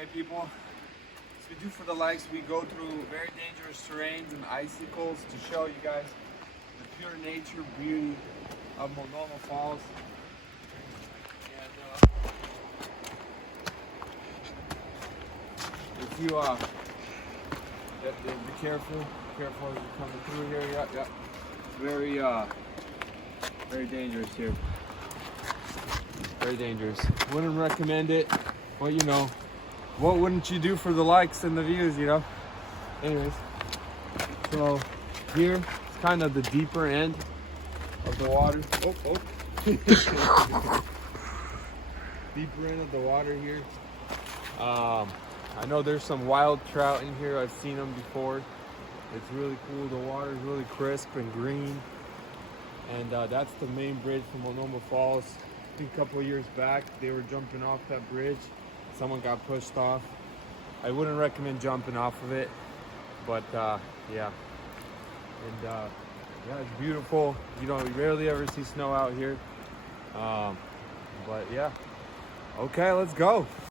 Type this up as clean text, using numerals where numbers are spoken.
Okay, people, as we do for the likes, we go through very dangerous terrains and icicles to show you guys the pure nature beauty of Moulton Falls. And if you be careful as you're coming through here. Yep. It's very dangerous here. Very dangerous. Wouldn't recommend it, but you know, what wouldn't you do for the likes and the views, you know? Anyways, so here it's kind of the deeper end of the water. Deeper end of the water here. I know there's some wild trout in here. I've seen them before. It's really cool. The water is really crisp and green. And that's the main bridge from Moulton Falls. I think a couple of years back, they were jumping off that bridge. Someone got pushed off. I wouldn't recommend jumping off of it, but yeah. And yeah, it's beautiful. You rarely ever see snow out here. But yeah. Okay, let's go.